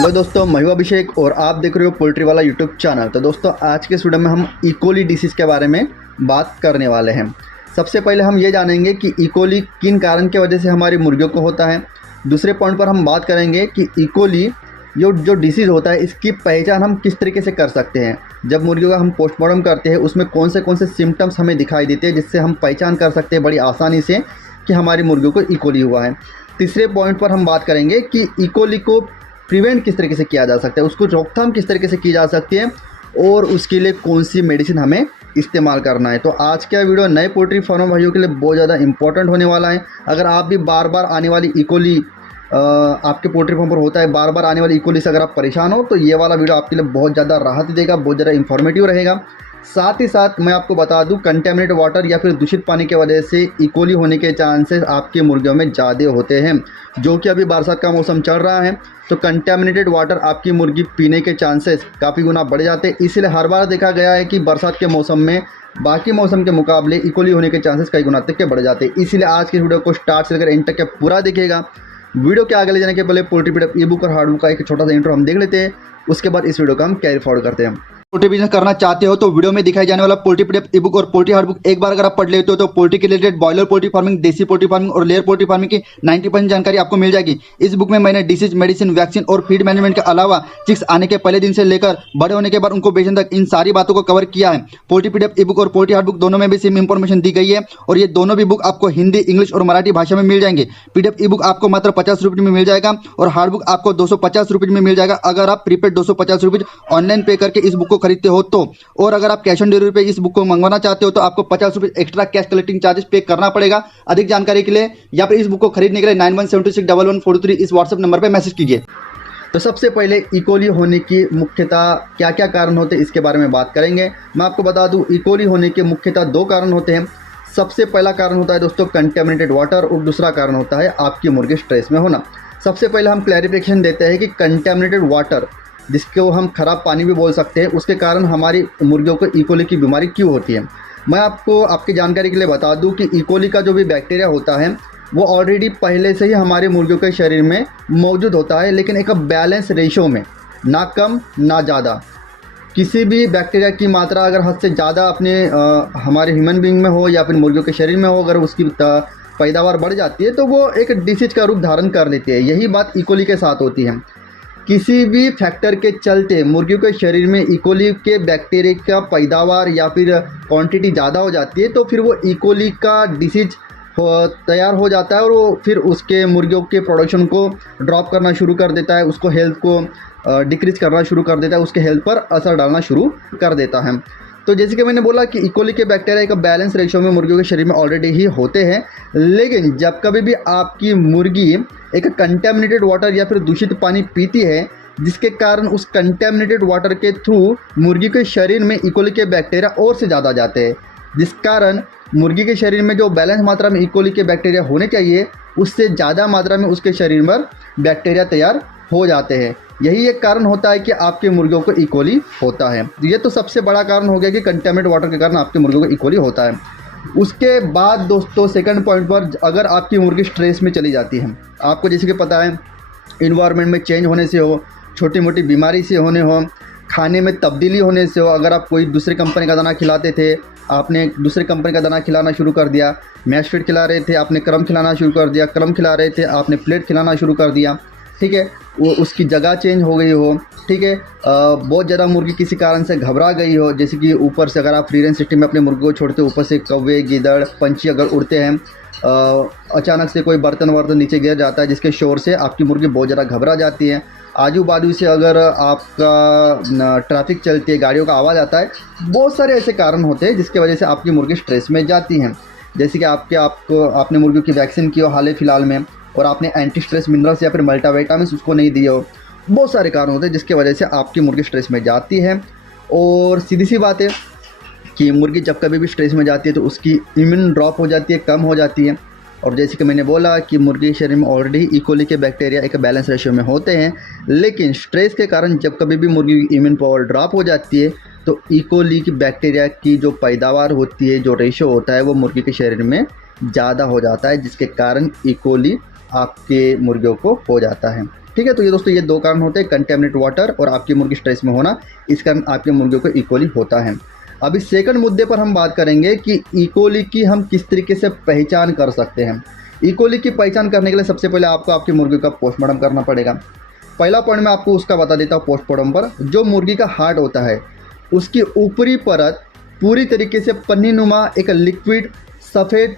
Hello दोस्तों, मैं हूं अभिषेक और आप देख रहे हो पोल्ट्री वाला यूट्यूब चैनल। तो दोस्तों, आज के इस वीडियो में हम इकोली डिसीज़ के बारे में बात करने वाले हैं। सबसे पहले हम ये जानेंगे कि इकोली किन कारण की वजह से हमारी मुर्गियों को होता है। दूसरे पॉइंट पर हम बात करेंगे कि इकोली जो डिसीज़ होता है इसकी पहचान हम किस तरीके से कर सकते हैं। जब मुर्गियों का हम पोस्टमार्टम करते हैं उसमें कौन से सिम्टम्स हमें दिखाई देते हैं जिससे हम पहचान कर सकते हैं बड़ी आसानी से कि हमारी मुर्गियों को इकोली हुआ है। तीसरे पॉइंट पर हम बात करेंगे कि इकोली को प्रिवेंट किस तरीके से किया जा सकता है, उसको रोकथाम किस तरीके से की जा सकती है और उसके लिए कौन सी मेडिसिन हमें इस्तेमाल करना है। तो आज का वीडियो नए पोल्ट्री फार्म भाइयों के लिए बहुत ज़्यादा इंपॉर्टेंट होने वाला है। अगर आप भी बार बार आने वाली इकोली आपके पोल्ट्री फार्म पर होता है, बार बार आने वाली इकोली से अगर आप परेशान हो तो ये वाला वीडियो आपके लिए बहुत ज़्यादा राहत देगा, बहुत ज़्यादा इन्फॉर्मेटिव रहेगा। साथ ही साथ मैं आपको बता दूं, कंटेमिनेटेड वाटर या फिर दूषित पानी की वजह से इकोली होने के चांसेस आपके मुर्गियों में ज़्यादा होते हैं। जो कि अभी बरसात का मौसम चल रहा है तो कंटेमिनेटेड वाटर आपकी मुर्गी पीने के चांसेस काफ़ी गुना बढ़ जाते हैं। इसलिए हर बार देखा गया है कि बरसात के मौसम में बाकी मौसम के मुकाबले इकोली होने के चांसेस कई गुना तक के बढ़ जाते हैं। इसलिए आज के वीडियो को स्टार्ट से लेकर एंड तक के पूरा देखिएगा। वीडियो के आगे ले जाने के पहले पोल्ट्री पीडअप ई बुक और हार्ड बुक का एक छोटा सा इंट्रो हम देख लेते हैं, उसके बाद इस वीडियो का हम कैरी फॉरवर्ड करते हैं। पोल्ट्री बिजनेस करना चाहते हो तो वीडियो में दिखाई जाने वाला पोल्ट्री पीडीएफ ई बुक और पोल्ट्री हार्ड बुक एक बार अगर आप पढ़ लेते हो तो पोल्ट्री के रिलेटेड बॉयलर पोल्ट्री फार्मिंग, देसी पोल्ट्री फार्मिंग और लेयर पोल्ट्री फार्मिंग की 90% जानकारी आपको मिल जाएगी। इस बुक में मैंने डिसीज, मेडिसिन, वैक्सीन और फीड मैनेजमेंट के अलावा चिक्स आने के पहले दिन से लेकर बड़े होने के बाद उनको बेचने तक इन सारी बातों को कवर किया है। पोल्ट्री पीडीएफ ई बुक और पोल्ट्री हार्ड बुक दोनों में भी सेम इंफॉर्मेशन दी गई है और ये दोनों भी बुक आपको हिंदी, इंग्लिश और मराठी भाषा में मिल जाएंगे। पीडीएफ ई बुक आपको मात्र 50 रुपये में मिल जाएगा और हार्ड बुक आपको 250 रुपये में मिल जाएगा अगर आप प्रीपेड 250 रुपये ऑनलाइन पे करके इस बुक को खरीदते हो तो। और अगर आप कैश ऑन डिलीवरी पे इस बुक को मंगवाना चाहते हो तो आपको 50 रुपये एक्स्ट्रा कैश कलेक्टिंग चार्जेस पे करना पड़ेगा। अधिक जानकारी के लिए या फिर इस बुक को खरीदने के लिए 91761143 इस व्हाट्सएप नंबर पे मैसेज कीजिए। तो सबसे पहले इकोली होने की मुख्यतः क्या क्या कारण होते हैं इसके बारे में बात करेंगे। मैं आपको बता दूं, इकोली होने के मुख्यतः 2 कारण होते हैं। सबसे पहला कारण होता है दोस्तों कंटेमिनेटेड वाटर और दूसरा कारण होता है आपकी मुर्गी स्ट्रेस में होना। सबसे पहले हम क्लैरिफिकेशन देते हैं कि कंटेमिनेटेड वाटर, जिसको हम खराब पानी भी बोल सकते हैं, उसके कारण हमारी मुर्गियों को इकोली की बीमारी क्यों होती है। मैं आपको आपकी जानकारी के लिए बता दूं कि इकोली का जो भी बैक्टीरिया होता है वो ऑलरेडी पहले से ही हमारे मुर्गियों के शरीर में मौजूद होता है, लेकिन एक बैलेंस रेशो में, ना कम ना ज़्यादा। किसी भी बैक्टीरिया की मात्रा अगर हद से ज़्यादा अपने हमारे ह्यूमन बीइंग में हो या फिर मुर्गियों के शरीर में हो, अगर उसकी पैदावार बढ़ जाती है तो वो एक डिसीज का रूप धारण कर लेती है। यही बात इकोली के साथ होती है। किसी भी फैक्टर के चलते मुर्गियों के शरीर में इकोली के बैक्टीरिया का पैदावार या फिर क्वांटिटी ज़्यादा हो जाती है तो फिर वो इकोली का डिसीज तैयार हो जाता है और वो फिर उसके मुर्गियों के प्रोडक्शन को ड्रॉप करना शुरू कर देता है, उसको हेल्थ को डिक्रीज करना शुरू कर देता है, उसके हेल्थ पर असर डालना शुरू कर देता है। तो जैसे कि मैंने बोला कि इकोली के बैक्टीरिया का बैलेंस रेशो में मुर्गियों के शरीर में ऑलरेडी ही होते हैं, लेकिन जब कभी भी आपकी मुर्गी एक कंटेमिनेटेड वाटर या फिर दूषित पानी पीती है जिसके कारण उस कंटेमिनेटेड वाटर के थ्रू मुर्गी के शरीर में इकोली के बैक्टीरिया और से ज़्यादा जाते हैं, जिस कारण मुर्गी के शरीर में जो बैलेंस मात्रा में इकोली के बैक्टीरिया होने चाहिए उससे ज़्यादा मात्रा में उसके शरीर में बैक्टीरिया तैयार हो जाते हैं। यही एक कारण होता है कि आपके मुर्गियों को इकोली होता है। ये तो सबसे बड़ा कारण हो गया कि कंटेमिनेटेड वाटर के कारण आपके मुर्गियों को इकोली होता है। उसके बाद दोस्तों सेकंड पॉइंट पर, अगर आपकी मुर्गी स्ट्रेस में चली जाती है, आपको जैसे कि पता है इन्वायरमेंट में चेंज होने से हो, छोटी मोटी बीमारी से होने हो, खाने में तब्दीली होने से हो, अगर आप कोई दूसरी कंपनी का दाना खिलाते थे, आपने दूसरी कंपनी का दाना खिलाना शुरू कर दिया, मैश फीड खिला रहे थे, आपने क्रम खिलाना शुरू कर दिया, क्रम खिला रहे थे, आपने प्लेट खिलाना शुरू कर दिया, ठीक है, वो उसकी जगह चेंज हो गई हो, ठीक है, बहुत ज़्यादा मुर्गी किसी कारण से घबरा गई हो, जैसे कि ऊपर से अगर आप फ्री रेंज सिस्टम में अपने मुर्गी को छोड़ते हो, ऊपर से कौवे, गीदड़, पंछी अगर उड़ते हैं, अचानक से कोई बर्तन वर्तन नीचे गिर जाता है जिसके शोर से आपकी मुर्गी बहुत ज़्यादा घबरा जाती है, आजू बाजू से अगर आपका ट्रैफिक चलती है, गाड़ियों का आवाज़ आता है, बहुत सारे ऐसे कारण होते हैं जिसकी वजह से आपकी मुर्गी स्ट्रेस में जाती हैं। जैसे कि आपने मुर्गियों की वैक्सीन की हो हाल फिलहाल में और आपने एंटी स्ट्रेस मिनरल्स या फिर मल्टीविटामिन्स उसको नहीं दिए हो, बहुत सारे कारण होते हैं जिसकी वजह से आपकी मुर्गी स्ट्रेस में जाती है। और सीधी सी बात है कि मुर्गी जब कभी भी स्ट्रेस में जाती है तो उसकी इम्यून ड्रॉप हो जाती है, कम हो जाती है। और जैसे कि मैंने बोला कि मुर्गी के शरीर में ऑलरेडी इकोली के बैक्टीरिया एक बैलेंस रेशियो में होते हैं, लेकिन स्ट्रेस के कारण जब कभी भी मुर्गी की इम्यून पावर ड्रॉप हो जाती है तो इकोली की बैक्टीरिया की जो पैदावार होती है, जो रेशियो होता है, वो मुर्गी के शरीर में ज़्यादा हो जाता है, जिसके कारण इकोली आपके मुर्गियों को हो जाता है। ठीक है। तो ये दोस्तों ये दो कारण होते हैं, कंटेमिनेट वाटर और आपकी मुर्गी स्ट्रेस में होना, इस कारण आपकी मुर्गियों को इकोली होता है। अभी सेकंड मुद्दे पर हम बात करेंगे कि इकोली की हम किस तरीके से पहचान कर सकते हैं। इकोली की पहचान करने के लिए सबसे पहले आपको आपकी मुर्गी का पोस्टमार्टम करना पड़ेगा। पहला पॉइंट मैं आपको उसका बता देता हूँ पोस्टमार्टम पर। जो मुर्गी का हार्ट होता है उसकी ऊपरी परत पूरी तरीके से पन्नीनुमा एक लिक्विड सफ़ेद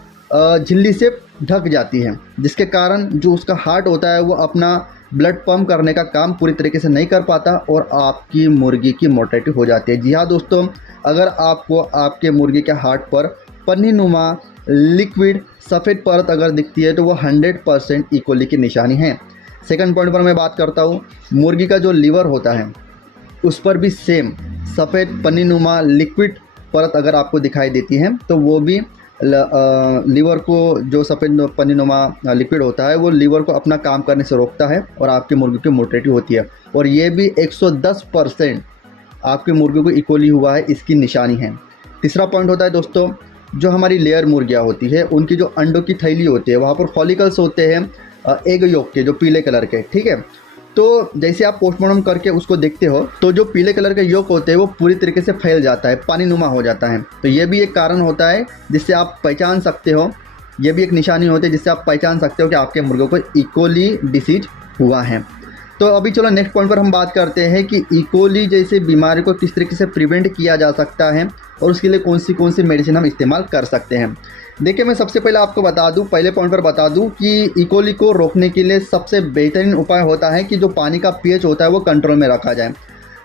झिल्ली से ढक जाती है, जिसके कारण जो उसका हार्ट होता है वो अपना ब्लड पंप करने का काम पूरी तरीके से नहीं कर पाता और आपकी मुर्गी की मोर्टेलिटी हो जाती है। जी हाँ दोस्तों, अगर आपको आपके मुर्गी के हार्ट पर पन्नीनुमा लिक्विड सफ़ेद परत अगर दिखती है तो वो 100% इकोली की निशानी है। सेकंड पॉइंट पर मैं बात करता हूँ, मुर्गी का जो लीवर होता है उस पर भी सेम सफ़ेद पन्नीनुमा लिक्विड परत अगर आपको दिखाई देती है तो वो भी लीवर को, जो सफ़ेद पन्नीनुमा लिक्विड होता है वो लीवर को अपना काम करने से रोकता है और आपकी मुर्गी की मोर्टेलिटी होती है। और ये भी 110% आपकी मुर्गी को इकोली हुआ है इसकी निशानी है। तीसरा पॉइंट होता है दोस्तों, जो हमारी लेयर मुर्गियाँ होती है उनकी जो अंडों की थैली होती है वहाँ पर फॉलिकल्स होते हैं एग योक के, जो पीले कलर के, ठीक है। तो जैसे आप पोस्टमार्टम करके उसको देखते हो तो जो पीले कलर के योक होते हैं वो पूरी तरीके से फैल जाता है, पानीनुमा हो जाता है। तो ये भी एक कारण होता है जिससे आप पहचान सकते हो, ये भी एक निशानी होती है जिससे आप पहचान सकते हो कि आपके मुर्गों को इकोली डिसीज हुआ है। तो अभी चलो नेक्स्ट पॉइंट पर हम बात करते हैं कि इकोली जैसे बीमारी को किस तरीके से प्रिवेंट किया जा सकता है और उसके लिए कौन सी मेडिसिन हम इस्तेमाल कर सकते हैं। देखिए, मैं सबसे पहले आपको बता दूं, पहले पॉइंट पर बता दूं कि इकोली को रोकने के लिए सबसे बेहतरीन उपाय होता है कि जो पानी का पीएच होता है वो कंट्रोल में रखा जाए।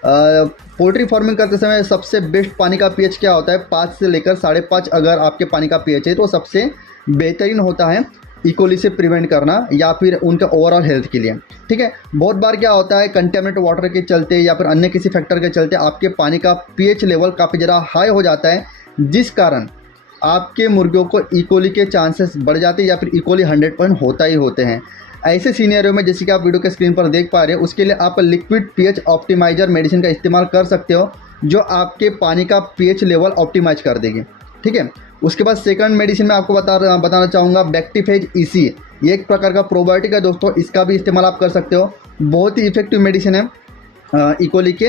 पोल्ट्री फार्मिंग करते समय सबसे बेस्ट पानी का पीएच क्या होता है, 5 से लेकर 5.5 अगर आपके पानी का पीएच है तो सबसे बेहतरीन होता है इकोली से प्रिवेंट करना या फिर उनके ओवरऑल हेल्थ के लिए, ठीक है। बहुत बार क्या होता है, कंटेमिनेट वाटर के चलते या फिर अन्य किसी फैक्टर के चलते आपके पानी का पीएच लेवल काफ़ी ज़्यादा हाई हो जाता है, जिस कारण आपके मुर्गियों को इकोली के चांसेस बढ़ जाते हैं या फिर इकोली 100% होता ही होते हैं। ऐसे सीनियरों में जैसे कि आप वीडियो के स्क्रीन पर देख पा रहे हैं, उसके लिए आप लिक्विड पीएच ऑप्टिमाइजर मेडिसिन का इस्तेमाल कर सकते हो जो आपके पानी का पीएच लेवल ऑप्टिमाइज कर देगी, ठीक है। उसके बाद सेकंड मेडिसिन में आपको बताना चाहूँगा बैक्टीफेज ईसी। ये एक प्रकार का प्रोबायोटिक है दोस्तों, इसका भी इस्तेमाल आप कर सकते हो। बहुत ही इफेक्टिव मेडिसिन है इकोली के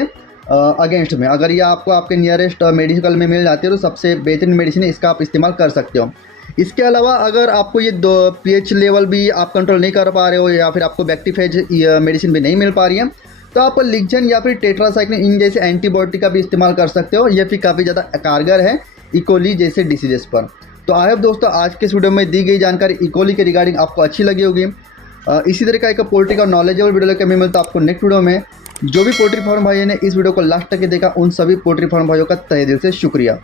अगेंस्ट में। अगर ये आपको आपके नियरेस्ट मेडिकल में मिल जाती है तो सबसे बेहतरीन मेडिसिन है, इसका आप इस्तेमाल कर सकते हो। इसके अलावा अगर आपको ये दो पीएच लेवल भी आप कंट्रोल नहीं कर पा रहे हो या फिर आपको बैक्टीफेज मेडिसिन भी नहीं मिल पा रही है तो आप लिग्जन या फिर टेट्रासाइक्लिन इन जैसे एंटीबायोटिक का भी इस्तेमाल कर सकते हो। ये भी काफ़ी ज़्यादा कारगर है इकोली जैसे डिसीजेस पर। तो आई होप दोस्तों आज के इस वीडियो में दी गई जानकारी इकोली के रिगार्डिंग आपको अच्छी लगी होगी। इसी तरह का एक पोल्ट्री का नॉलेजेबल वीडियो लेकर मैं मिलता हूं आपको नेक्स्ट वीडियो में। जो भी पोल्ट्री फार्म भाइयों ने इस वीडियो को लास्ट तक देखा उन सभी पोल्ट्री फार्म भाइयों का तहे दिल से शुक्रिया।